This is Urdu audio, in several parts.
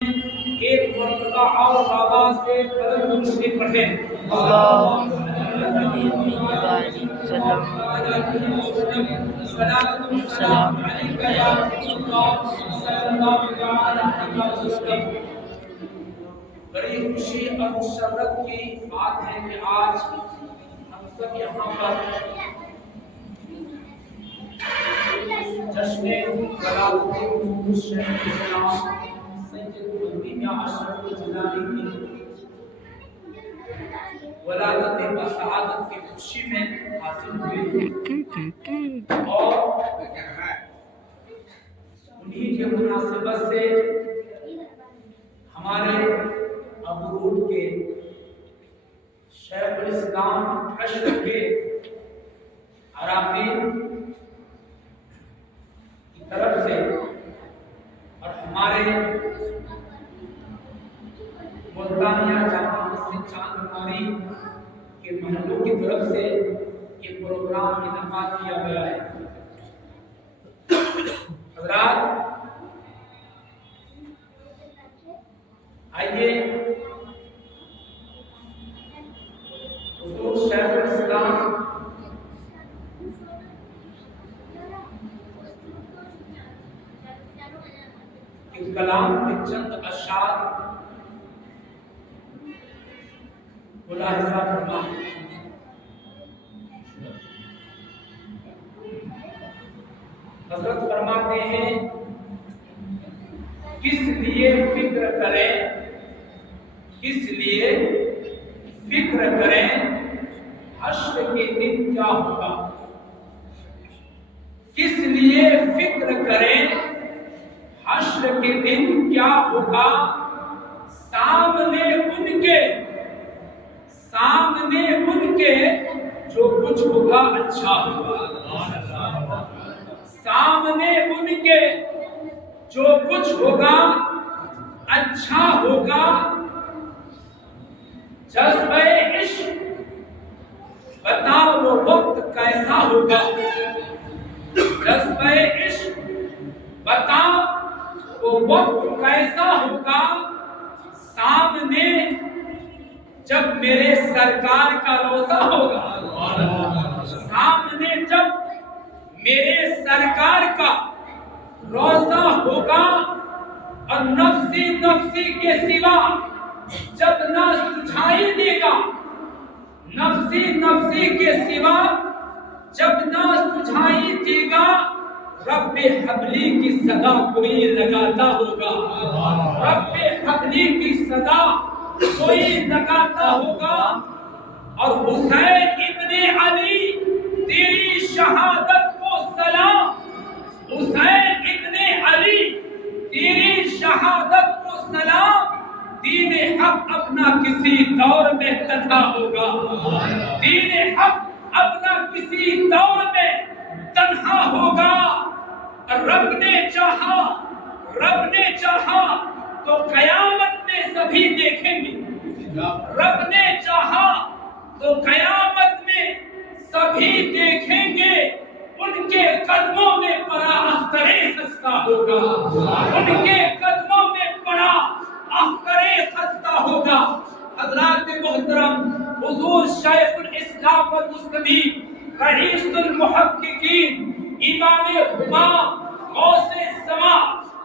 ایک مرتبہ اور آواز سے بلند شریف پڑھیں اللهم صل على السلام عليك يا رسول الله صلی اللہ علیہ وسلم۔ بڑی خوشی اور مسرت کی بات ہے کہ آج ہم سب یہاں پر جشن ولادت شیخ الاسلام سید الانبیاء اشرف الجلانی کی ولادت بسعادت کی خوشی میں حاصل ہوئے اور انہی کے مناسبت سے ہمارے ابرود کے شیخ الاسلام حشر کے عراقی کی طرف سے اور ہمارے ملتانیہ جامعہ مسجد چاندماری کے محلوں کی طرف سے یہ پروگرام انعقاد کیا گیا ہے۔ حضرات آئیے حضور شیخ الاسلام کے کلام کے چند اشعار ملاحظہ فرمائیں۔ حضرت فرماتے ہیں کس لیے فکر کریں، کس لیے فکر کریں حشر کے دن کیا ہوگا، کس لیے فکر کریں حشر کے دن کیا ہوگا، سامنے ان کے جو کچھ ہوگا اچھا ہوگا، سامنے ان کے جو کچھ ہوگا اچھا ہوگا۔ جذبہ عشق بتا وہ وقت کیسا ہوگا، جذبہ عشق بتا وہ وقت کیسا ہوگا، سامنے جب میرے سرکار کا روضہ ہوگا، سامنے جب میرے سرکار کا روضہ ہوگا اور نفسی نفسی کے سوا جب نہ سجھائی دے گا، نفسی نفسی کے سوا جب نہ سجھائی دے گا، رب حبلی کی صدا کوئی لگاتا ہوگا، رب حبلی کی صدا کوئی لگاتا ہوگا۔ اور حسین ابن علی تیری شہادت کو سلام، حسین ابن علی تیری شہادت کو سلام، دین حق اپنا کسی دور میں تنہا ہوگا، دین حق اپنا کسی دور میں تنہا ہوگا۔ رب نے چاہا تو قیامت میں سبھی دیکھیں گے، رب نے چاہا تو قیامت میں سبھی دیکھیں گے، ان کے قدموں میں پڑا اختر خستہ ہوگا، ان کے قدموں میں پڑا اختر خستہ ہوگا۔ حضرات محترم، حضور شیخ الاسلام والمسلمین، رئیس المحققین، امام امام، غوث السما،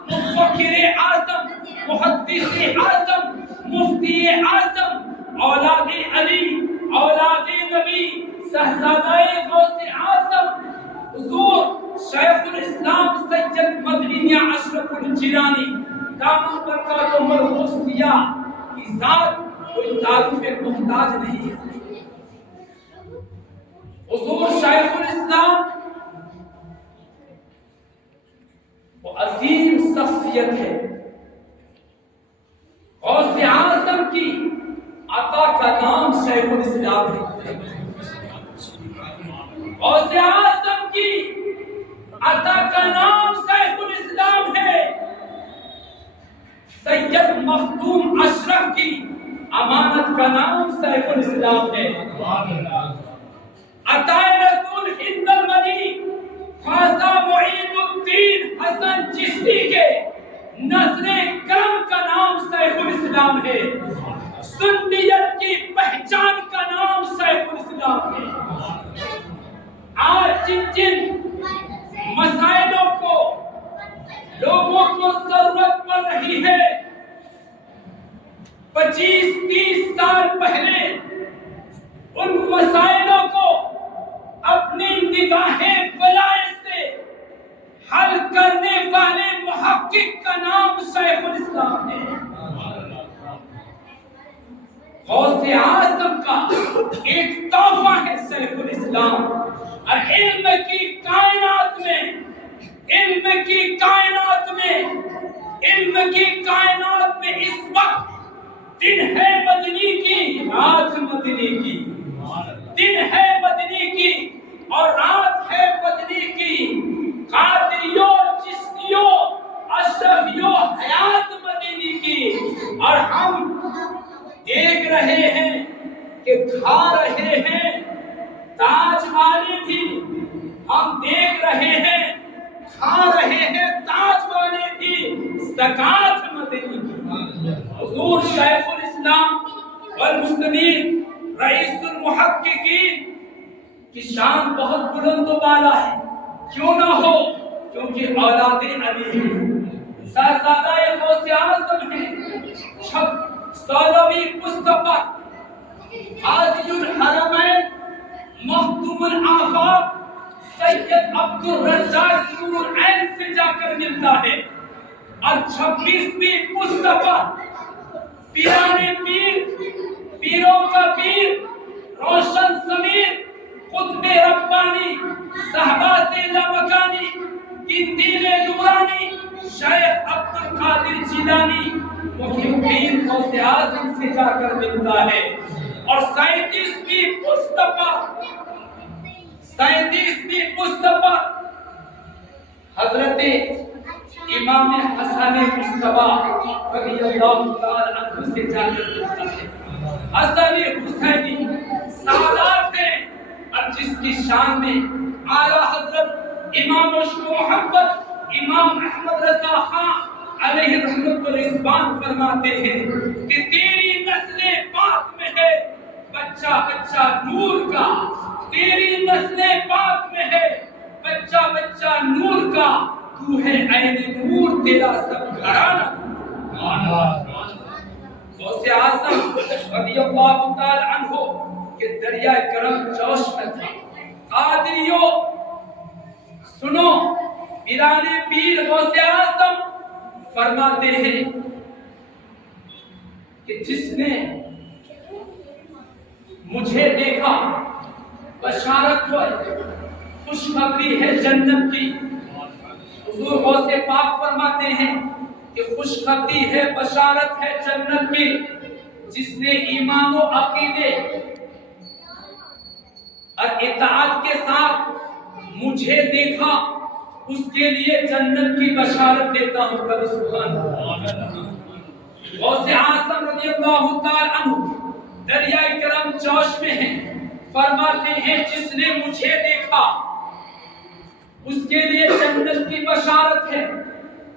مفکر اعظم، محدث اعظم، مفتی اعظم، اولاد علی، اولاد نبی، شہزادہ غوث اعظم، حضور شیخ الاسلام سید مدنی اشرف الجلانی دامن برکاتہ مرحوسیہ کی ذات کوئی تعارف محتاج نہیں ہے۔ حضور شیخ الاسلام وہ عظیم شخصیت ہے، غوث اعظم کی عطا کا نام شیخ الاسلام ہے، غوث اعظم کی عطا کا نام شیخ الاسلام ہے، سید مخدوم اشرف کی امانت کا نام شیخ الاسلام ہے، عطا رسول ہند المنی خواجہ معین الدین حسن چشتی کے نظر کرم کا نام 25-30 سال پہلے ان مسائلوں کو اپنی نگاہیں بلائے سے حل کرنے والے محقق کا نام شیخ الاسلام ہے۔ غوث اعظم کا ایک تحفہ ہے شیخ الاسلام، اور علم کی کائنات میں اس وقت دن ہے مدنی کی، رات مدنی کی، دن ہے مدنی کی اور رات ہے مدنی کی، قادریوں، چشتیوں، اشرفیوں، حیات مدنی کی، اور ہم دیکھ رہے ہیں کہ کھا رہے ہیں تاج والے بھی، ہم دیکھ رہے ہیں کھا رہے ہیں تاج والے بھی زکات مدنی کی۔ حضور شیخ الاسلام والمسلمین رئیس المحققین کی شان بہت بلند و بالا ہے، کیوں نہ ہو؟ کیونکہ اولاد علی ہیں، صاحبزادہ غوث اعظم ہیں، 16ویں مصطفی حاجی الحرمین مختوم الآفاق سید عبد الرزاق نور عین سے جا کر ملتا ہے، اور 26ویں مصطفی پیرانے پیر، پیروں کا پیر، روشن ضمیر، قطب ربانی، صحبات لامکانی، قندیل نورانی، شیخ عبد القادر جیلانی محی الدین غوث اعظم سے جا کر ملتا ہے، اور 37ویں مصطفی حضرت امام حسن مصطفی رضی اللہ تعالی عنہ سے جا کر ملتا ہے۔ حسن حسینی سادات ہیں، اور جس کی شان میں اعلیٰ حضرت امام محمد امام احمد رضا خان علیہ رحمت الرضوان فرماتے ہیں کہ تیری نسل پاک میں ہے بچہ بچہ نور کا، تیری نسل پاک میں ہے بچہ بچہ نور کا، تو ہے عین نور، تیرا سب گھرانہ۔ غوث اعظم رضی اللہ تعالی عنہ کہ دریائے کرم جوش میں تھا۔ قادریوں سنو، پیرانے پیر غوث اعظم فرماتے ہیں کہ جس نے مجھے دیکھا بشارت ہو، خوشخبری ہے جنت کی۔ حضور غوث پاک فرماتے ہیں کہ خوشخبری ہے، بشارت ہے جنت کی، جس نے ایمان و عقیدے اور اطاعت کے ساتھ مجھے دیکھا، اس کے لیے جنت کی بشارت دیتا ہوں۔ کبھی سبحان اللہ۔ غوث اعظم رضی اللہ تعالی عنہ دریائے کرم جوش میں ہیں، فرماتے ہیں جس نے مجھے دیکھا اس کے لیے جنت کی بشارت ہے،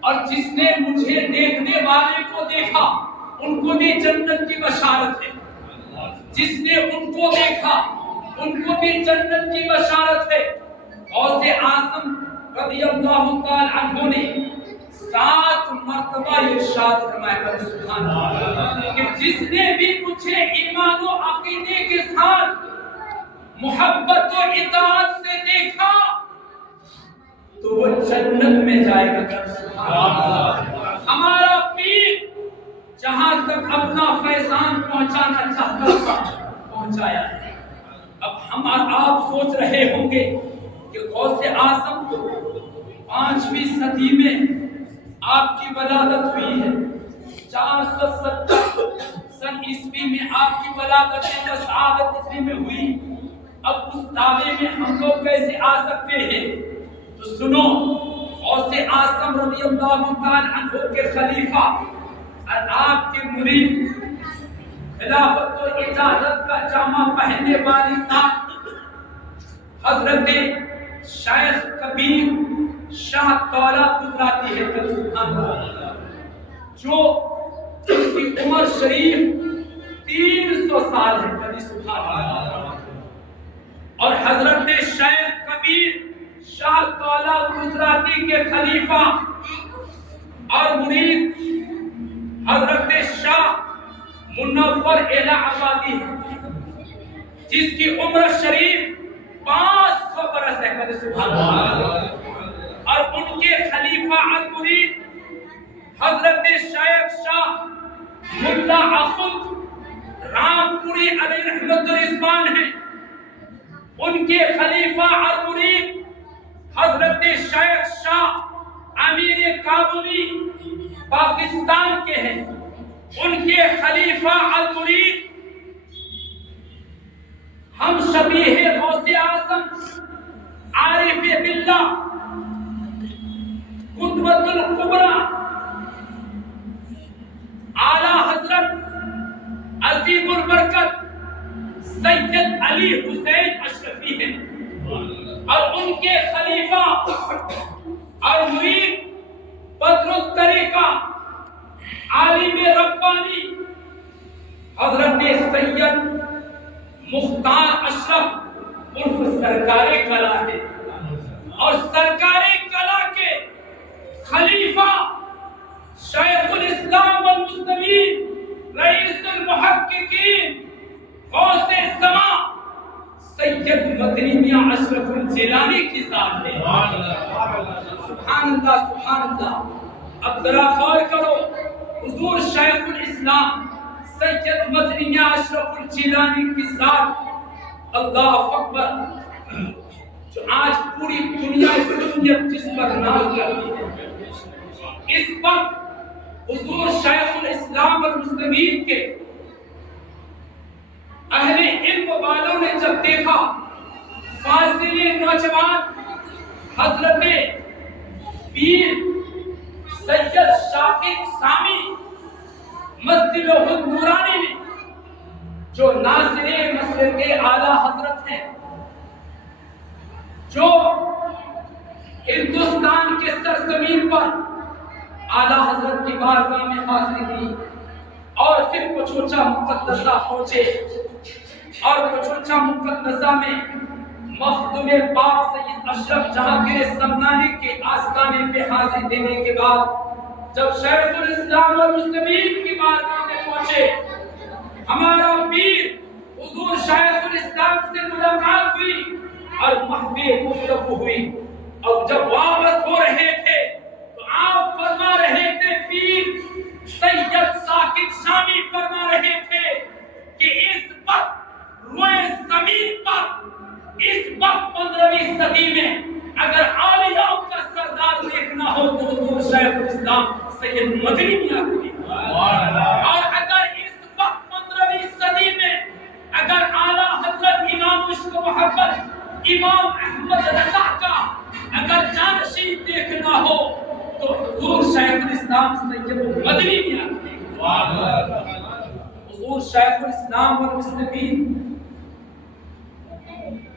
اور جس نے مجھے دیکھنے والے کو دیکھا ان کو بھی جنت کی بشارت ہے، جس نے ان کو دیکھا ان کو بھی جنت کی بشارت ہے۔ غوث اعظم رضی اللہ تعالی عنہ نے 7 مرتبہ ارشاد فرمایا، سبحان اللہ، کہ جس نے بھی مجھے ایمان و عقیدے کے ساتھ محبت و اطاعت سے دیکھا تو وہ جنت میں جائے گا۔ سبحان اللہ۔ ہمارا پیر جہاں تک اپنا فیضان پہنچانا چاہتا تھا پہنچایا ہے۔ اب ہم اور آپ سوچ رہے ہوں گے کہ غوث اعظم کو 5ویں صدی میں آپ کی ولادت ہوئی ہے، 470 سن عیسوی میں آپ کی ولادت سعادت عیسوی میں ہوئی، اب اس دعوے میں ہم لوگ کیسے آ سکتے ہیں؟ تو سنو، غوث اعظم رضی اللہ تعالی عنہ کے خلیفہ اور آپ کے مرید، خلافت و اجازت کا جامہ پہننے والی ذات حضرت شیخ کبیر شاہ تولا گجراتی ہے، سبحان اللہ، جو اس کی عمر شریف 300 سال ہے، کبھی سبحان اللہ، اور حضرت شیخ کبیر شاہ تولا گجراتی کے خلیفہ اور مرید حضرت شاہ سفر الی آبادی ہے، جس کی عمر شریف 500 برس ہے، کہتے سبحان اللہ۔ اور ان کے خلیفہ المرید حضرت شیخ شاہ ملا اخند رام پوری علیہ رحمت الرضوان ہیں۔ ان کے خلیفہ المرید حضرت شیخ شاہ امیر کابلی پاکستان کے ہیں۔ ان کے خلیفہ المرید ہم شبیہ غوث اعظم عارف باللہ قدوۃ الکبریٰ اعلی حضرت عظیم البرکت سید علی حسین اشرفی ہیں، اور ان کے خلیفہ اور مرید بدر الطریقہ عالم ربانی حضرت سید مختار اشرف عرف سرکار کلا ہے۔ اور سرکار کلا کے خلیفہ شیخ الاسلام والمسلمین رئیس المحققین غوث زمان سید مدنی میاں اشرف الجیلانی کی ذات ہے۔ سبحان اللہ سبحان اللہ۔ اب ذرا غور کرو، حضور شیخ الاسلام سید مدنی میاں اشرف الجیلانی کی ذات، اللہ اکبر، جو آج پوری دنیا سنیت جس پر ناز کرتی ہے۔ اس وقت حضور شیخ الاسلام والمسلمین کے اہل علم والوں نے جب دیکھا فاضل نوجوان حضرت پیر سید شاکر سامی مسجد النورانی میں، جو ناصر مسجد کے اعلی حضرت ہیں، جو ہندوستان کے سرزمین پر اعلی حضرت کی بارگاہ میں حاضری دی، اور پھر پچوچا مقدسہ پہنچے، اور پچوچا مقدسہ میں مخدوم پاک سید اشرف جہانگیر سمنانی کے آستانے پہ حاضری دینے کے بعد جب شیخ الاسلام والمسلمین کی بارگاہ میں پہنچے، ہمارا پیر حضور شیخ الاسلام سے ملاقات ہوئی اور محفل گفتگو ہوئی، اور جب واپس ہو رہے تھے تو آپ فرما رہے تھے، پیر سید ثاقب شامی فرما رہے تھے کہ اس وقت روئے زمین پر، اس وقت 15ویں صدی میں اگر اولیاء کا سردار دیکھنا ہو تو حضور شیخ الاسلام سید مدنی میاں کو دیکھنا، اور اگر اس وقت 15ویں صدی میں اگر اعلیٰ حضرت امام عشق و محبت امام احمد رضا کا اگر جانشین دیکھنا ہو تو حضور شیخ الاسلام سید مدنی میاں کو دیکھنا۔ حضور شیخ الاسلام والمسلمین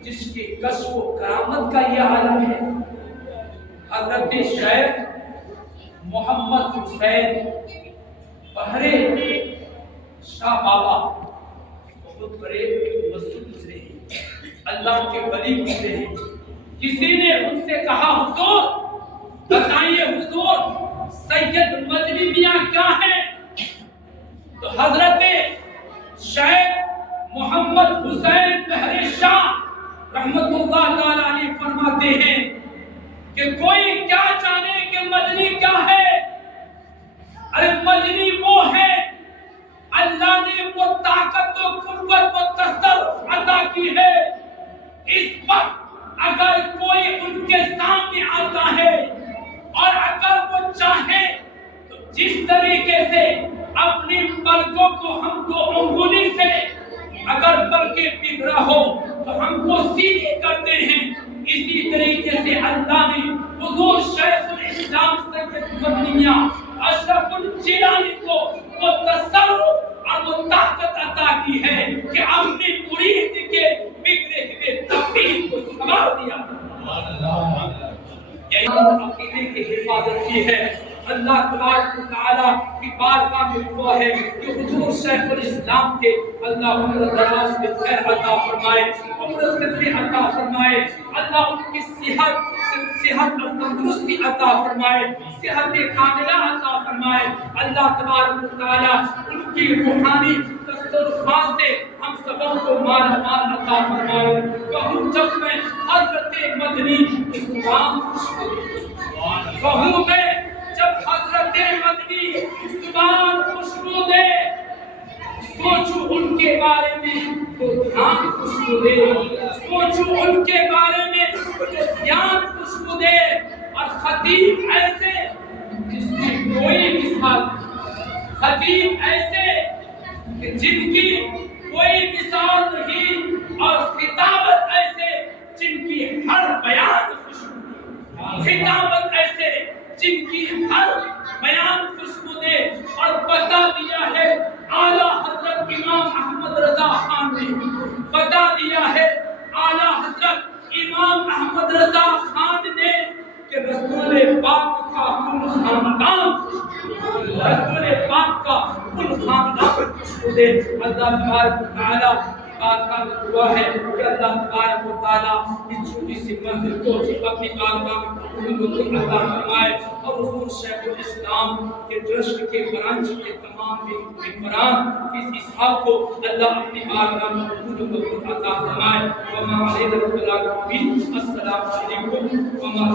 جس کی کشف و کرامت کا یہ عالم ہے، حضرت شیخ محمد حسین بہرے شاہ بابا بہت بڑے مسجد گزرے ہیں، اللہ کے ولی گزرے ہیں۔ کسی نے ان سے کہا، حضور بتائیے حضور سید مدنی میاں کیا ہے؟ تو حضرت شیخ محمد حسین بہرے شاہ رحمت اللہ تعالی علیہ فرماتے ہیں کہ کوئی کیا جانے کہ مدنی کیا ہے؟ ارے مدنی وہ ہے اللہ نے وہ طاقت و قوت و تصرف عطا کی ہے، اس وقت اگر کوئی ان کے سامنے آتا ہے اور اگر وہ چاہے تو جس طریقے سے اپنی پلکوں کو ہم کو انگلی سے اگر پلکیں بگڑا ہو تو ہم کو سیدھی کرتے ہیں، اسی طریقے سے اللہ نے حضور شیخ الاسلام سید مدنی میاں اشرف الجیلانی کو وہ تصرف اور وہ طاقت عطا کی ہے کہ اپنی مرید کے بگڑے ہوئے تقدیر کو سنوار دیا۔ یہ عقیدے کی حفاظت کی ہے۔ اللہ تبارک و تعالی کی بارگاہ میں دعا ہے کہ حضور شیخ الاسلام کے اللہ عمر دراز میں خیر عطا فرمائے، عمر سے عطا فرمائے، اللہ ان کی صحت صحت اور تندرستی عطا فرمائے، صحت کاملہ عطا فرمائے۔ اللہ تبارک و تعالیٰ ان کی روحانی تصرفات سے ہم سبوں کو مالا مال عطا فرمائے۔ کہوں جب میں حضرت مدنی زبان کہوں میں جب حضرت مدنی زبان خوشبو دے، سوچو ان کے بارے میں تو دھیان خوشبو دے، سوچو ان کے بارے میں تو دھیان خوشبو دے۔ اور خطیب ایسے جس کی کوئی مثال، خطیب ایسے کہ جن کی کوئی مثال نہیں، اور خطابت ایسے جن کی ہر بیان خوشبو، خطابت ایسے جن کی ہر بیان خوشبو دے۔ اور بتا دیا ہے اعلیٰ حضرت امام احمد رضا خان نے، بتا دیا ہے اعلیٰ حضرت امام احمد رضا خان نے کہ رسول پاک کا کل خاندان، رسول پاک کا کل خاندان خوشبو دے۔ اللہ تبارک و تعالیٰ بارگاہ میں دعا ہے کہ اللہ تبارک و تعالیٰ اس چھوٹی سی منزل کو اپنی بارگاہ میں قبول عطا فرمائے، اور حضور شیخ الاسلام کے ٹرسٹ کے برانچ کے تمام ممبران اس اسحاق کو اللہ اپنی بارگاہ میں قبول عطا فرمائے۔ وما علینا الا البلاغ المبین۔ السلام علیکم وما